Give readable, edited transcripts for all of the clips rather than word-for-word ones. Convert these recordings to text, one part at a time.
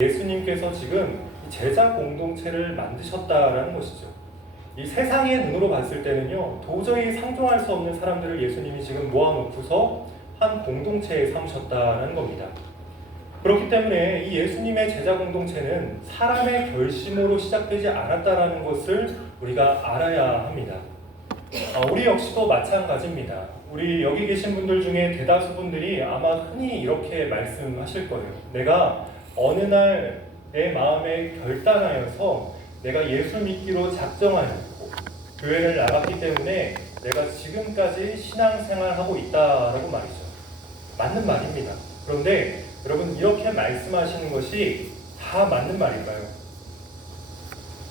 예수님께서 지금 제자 공동체를 만드셨다라는 것이죠. 이 세상의 눈으로 봤을 때는요, 도저히 상종할 수 없는 사람들을 예수님이 지금 모아놓고서 한 공동체에 삼으셨다는 겁니다. 그렇기 때문에 이 예수님의 제자 공동체는 사람의 결심으로 시작되지 않았다라는 것을 우리가 알아야 합니다. 우리 역시도 마찬가지입니다. 우리 여기 계신 분들 중에 대다수 분들이 아마 흔히 이렇게 말씀하실 거예요. 내가 어느 날 내 마음에 결단하여서 내가 예수 믿기로 작정하였고 교회를 나갔기 때문에 내가 지금까지 신앙생활하고 있다라고 말이죠. 맞는 말입니다. 그런데 여러분, 이렇게 말씀하시는 것이 다 맞는 말일까요?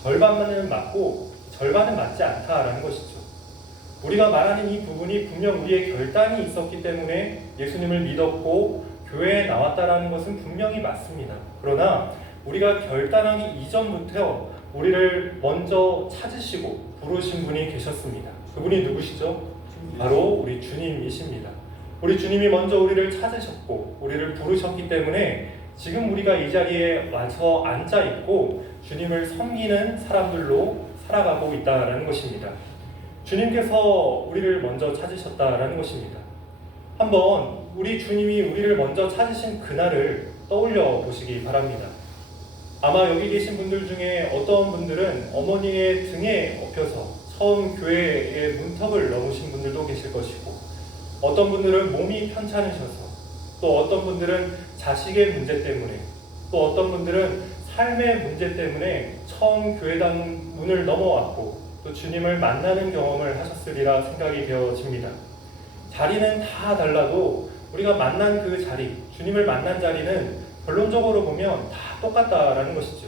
절반만은 맞고 절반은 맞지 않다라는 것이죠. 우리가 말하는 이 부분이 분명 우리의 결단이 있었기 때문에 예수님을 믿었고 교회에 나왔다라는 것은 분명히 맞습니다. 그러나 우리가 결단하기 이전부터 우리를 먼저 찾으시고 부르신 분이 계셨습니다. 그분이 누구시죠? 바로 우리 주님이십니다. 우리 주님이 먼저 우리를 찾으셨고 우리를 부르셨기 때문에 지금 우리가 이 자리에 와서 앉아있고 주님을 섬기는 사람들로 살아가고 있다는 것입니다. 주님께서 우리를 먼저 찾으셨다는 것입니다. 한번 우리 주님이 우리를 먼저 찾으신 그날을 떠올려 보시기 바랍니다. 아마 여기 계신 분들 중에 어떤 분들은 어머니의 등에 업혀서 처음 교회의 문턱을 넘으신 분들도 계실 것이고, 어떤 분들은 몸이 편찮으셔서, 또 어떤 분들은 자식의 문제 때문에, 또 어떤 분들은 삶의 문제 때문에 처음 교회당 문을 넘어왔고 또 주님을 만나는 경험을 하셨으리라 생각이 되어집니다. 자리는 다 달라도 우리가 만난 그 자리, 주님을 만난 자리는 결론적으로 보면 다 똑같다라는 것이죠.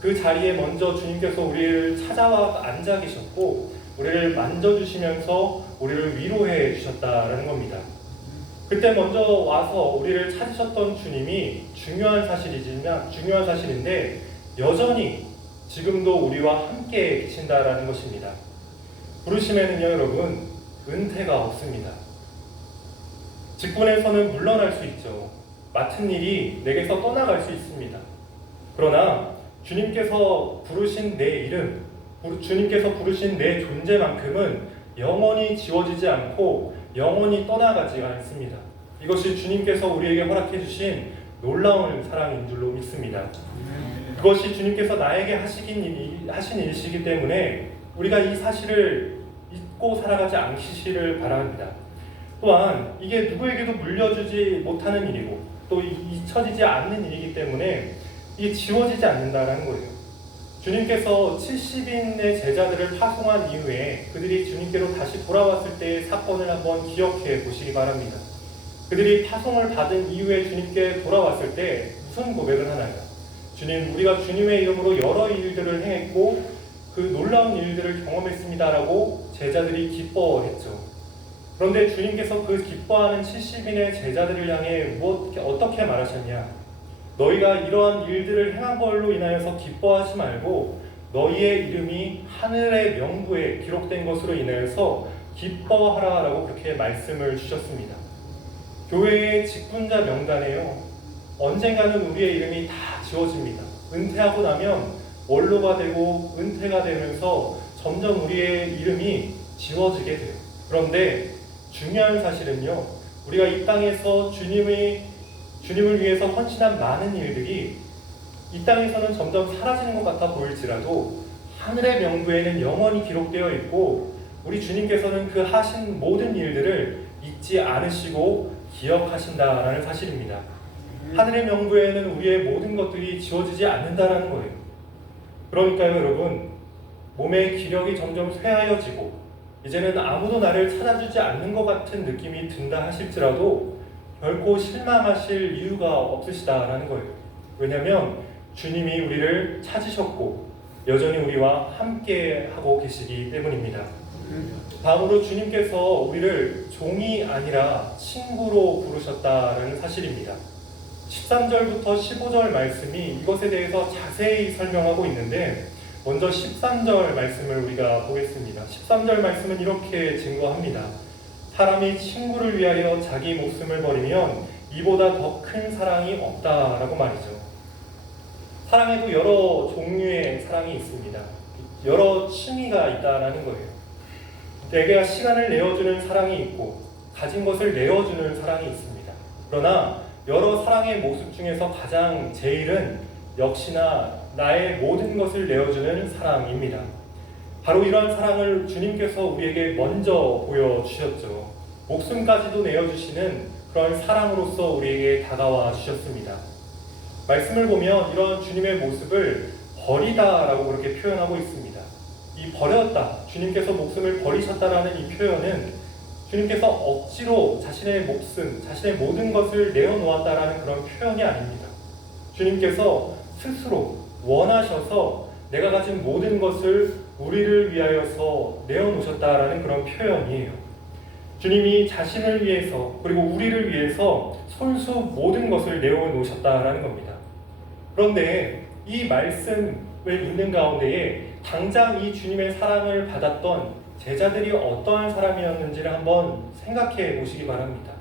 그 자리에 먼저 주님께서 우리를 찾아와 앉아 계셨고 우리를 만져주시면서 우리를 위로해 주셨다라는 겁니다. 그때 먼저 와서 우리를 찾으셨던 주님이 중요한 사실인데 여전히 지금도 우리와 함께 계신다라는 것입니다. 부르심에는요, 여러분, 은퇴가 없습니다. 직분에서는 물러날 수 있죠. 맡은 일이 내게서 떠나갈 수 있습니다. 그러나 주님께서 부르신 내 이름, 주님께서 부르신 내 존재만큼은 영원히 지워지지 않고 영원히 떠나가지 않습니다. 이것이 주님께서 우리에게 허락해 주신 놀라운 사랑인 줄로 믿습니다. 그것이 주님께서 나에게 하신 일이시기 때문에 우리가 이 사실을 잊고 살아가지 않기를 바랍니다. 또한 이게 누구에게도 물려주지 못하는 일이고 또 잊혀지지 않는 일이기 때문에 이게 지워지지 않는다는 거예요. 주님께서 70인의 제자들을 파송한 이후에 그들이 주님께로 다시 돌아왔을 때의 사건을 한번 기억해 보시기 바랍니다. 그들이 파송을 받은 이후에 주님께 돌아왔을 때 무슨 고백을 하나요? 주님, 우리가 주님의 이름으로 여러 일들을 행했고 그 놀라운 일들을 경험했습니다라고 제자들이 기뻐했죠. 그런데 주님께서 그 기뻐하는 70인의 제자들을 향해 어떻게 말하셨냐? 너희가 이러한 일들을 행한 걸로 인하여서 기뻐하지 말고 너희의 이름이 하늘의 명부에 기록된 것으로 인하여서 기뻐하라라고 그렇게 말씀을 주셨습니다. 교회의 직분자 명단에요, 언젠가는 우리의 이름이 다 지워집니다. 은퇴하고 나면 원로가 되고 은퇴가 되면서 점점 우리의 이름이 지워지게 돼요. 그런데 중요한 사실은요, 우리가 이 땅에서 주님을 위해서 헌신한 많은 일들이 이 땅에서는 점점 사라지는 것 같아 보일지라도 하늘의 명부에는 영원히 기록되어 있고 우리 주님께서는 그 하신 모든 일들을 잊지 않으시고 기억하신다라는 사실입니다. 하늘의 명부에는 우리의 모든 것들이 지워지지 않는다라는 거예요. 그러니까요, 여러분, 몸의 기력이 점점 쇠하여지고 이제는 아무도 나를 찾아주지 않는 것 같은 느낌이 든다 하실지라도 결코 실망하실 이유가 없으시다라는 거예요. 왜냐하면 주님이 우리를 찾으셨고 여전히 우리와 함께 하고 계시기 때문입니다. 다음으로 주님께서 우리를 종이 아니라 친구로 부르셨다라는 사실입니다. 13절부터 15절 말씀이 이것에 대해서 자세히 설명하고 있는데 먼저 13절 말씀을 우리가 보겠습니다. 13절 말씀은 이렇게 증거합니다. 사람이 친구를 위하여 자기 목숨을 버리면 이보다 더 큰 사랑이 없다라고 말이죠. 사랑에도 여러 종류의 사랑이 있습니다. 여러 층위가 있다라는 거예요. 내가 시간을 내어주는 사랑이 있고 가진 것을 내어주는 사랑이 있습니다. 그러나 여러 사랑의 모습 중에서 가장 제일은 역시나 나의 모든 것을 내어주는 사랑입니다. 바로 이러한 사랑을 주님께서 우리에게 먼저 보여주셨죠. 목숨까지도 내어주시는 그런 사랑으로서 우리에게 다가와 주셨습니다. 말씀을 보면 이런 주님의 모습을 버리다라고 그렇게 표현하고 있습니다. 이 버렸다, 주님께서 목숨을 버리셨다라는 이 표현은 주님께서 억지로 자신의 목숨, 자신의 모든 것을 내어놓았다라는 그런 표현이 아닙니다. 주님께서 스스로 원하셔서 내가 가진 모든 것을 우리를 위하여서 내어놓으셨다라는 그런 표현이에요. 주님이 자신을 위해서 그리고 우리를 위해서 손수 모든 것을 내어놓으셨다라는 겁니다. 그런데 이 말씀을 읽는 가운데에 당장 이 주님의 사랑을 받았던 제자들이 어떠한 사람이었는지를 한번 생각해 보시기 바랍니다.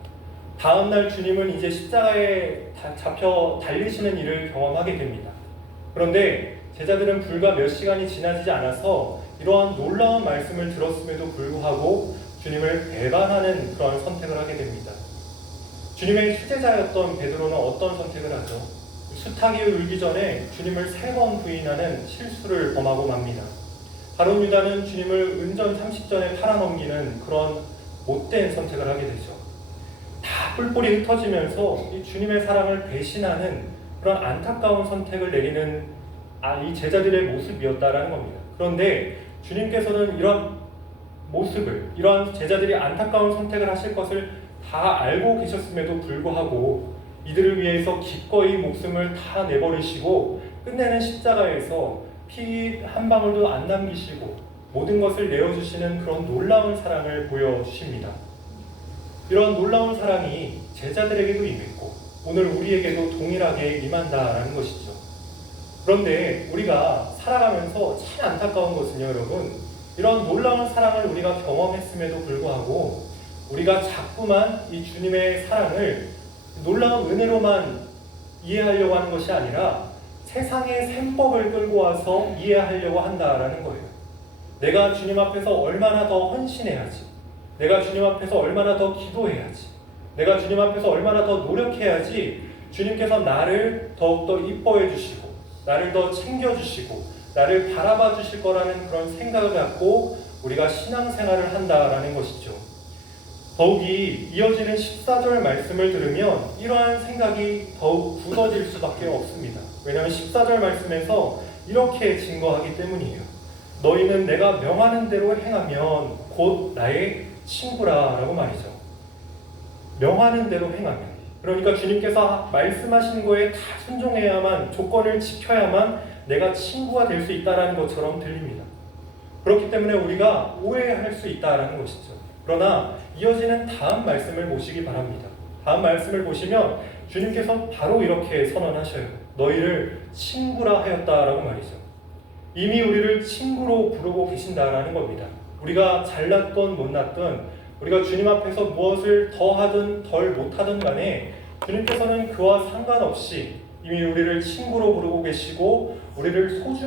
다음날 주님은 이제 십자가에 잡혀 달리시는 일을 경험하게 됩니다. 그런데 제자들은 불과 몇 시간이 지나지 않아서 이러한 놀라운 말씀을 들었음에도 불구하고 주님을 배반하는 그런 선택을 하게 됩니다. 주님의 수제자였던 베드로는 어떤 선택을 하죠? 수탉이 울기 전에 주님을 3번 부인하는 실수를 범하고 맙니다. 가룟 유다는 주님을 은전 30전에 팔아넘기는 그런 못된 선택을 하게 되죠. 다 뿔뿔이 흩어지면서 이 주님의 사랑을 배신하는 그런 안타까운 선택을 내리는 이 제자들의 모습이었다라는 겁니다. 그런데 주님께서는 이런 모습을, 이러한 제자들이 안타까운 선택을 하실 것을 다 알고 계셨음에도 불구하고 이들을 위해서 기꺼이 목숨을 다 내버리시고 끝내는 십자가에서 피 한 방울도 안 남기시고 모든 것을 내어주시는 그런 놀라운 사랑을 보여주십니다. 이런 놀라운 사랑이 제자들에게도 임했고 오늘 우리에게도 동일하게 임한다라는 것이죠. 그런데 우리가 살아가면서 참 안타까운 것은요, 여러분, 이런 놀라운 사랑을 우리가 경험했음에도 불구하고 우리가 자꾸만 이 주님의 사랑을 놀라운 은혜로만 이해하려고 하는 것이 아니라 세상의 셈법을 끌고 와서 이해하려고 한다라는 거예요. 내가 주님 앞에서 얼마나 더 헌신해야지, 내가 주님 앞에서 얼마나 더 기도해야지, 내가 주님 앞에서 얼마나 더 노력해야지 주님께서 나를 더욱더 이뻐해 주시고 나를 더 챙겨주시고 나를 바라봐 주실 거라는 그런 생각을 갖고 우리가 신앙생활을 한다라는 것이죠. 더욱이 이어지는 14절 말씀을 들으면 이러한 생각이 더욱 굳어질 수밖에 없습니다. 왜냐하면 14절 말씀에서 이렇게 증거하기 때문이에요. 너희는 내가 명하는 대로 행하면 곧 나의 친구라 라고 말이죠. 명하는 대로 행하면, 그러니까 주님께서 말씀하신 거에 다 순종해야만, 조건을 지켜야만 내가 친구가 될 수 있다는 것처럼 들립니다. 그렇기 때문에 우리가 오해할 수 있다는 것이죠. 그러나 이어지는 다음 말씀을 보시기 바랍니다. 다음 말씀을 보시면 주님께서 바로 이렇게 선언하셔요. 너희를 친구라 하였다라고 말이죠. 이미 우리를 친구로 부르고 계신다라는 겁니다. 우리가 잘났던 못났던, 우리가 주님 앞에서 무엇을 더 하든 덜 못하든 간에 주님께서는 그와 상관없이 이미 우리를 친구로 부르고 계시고 우리를 소중히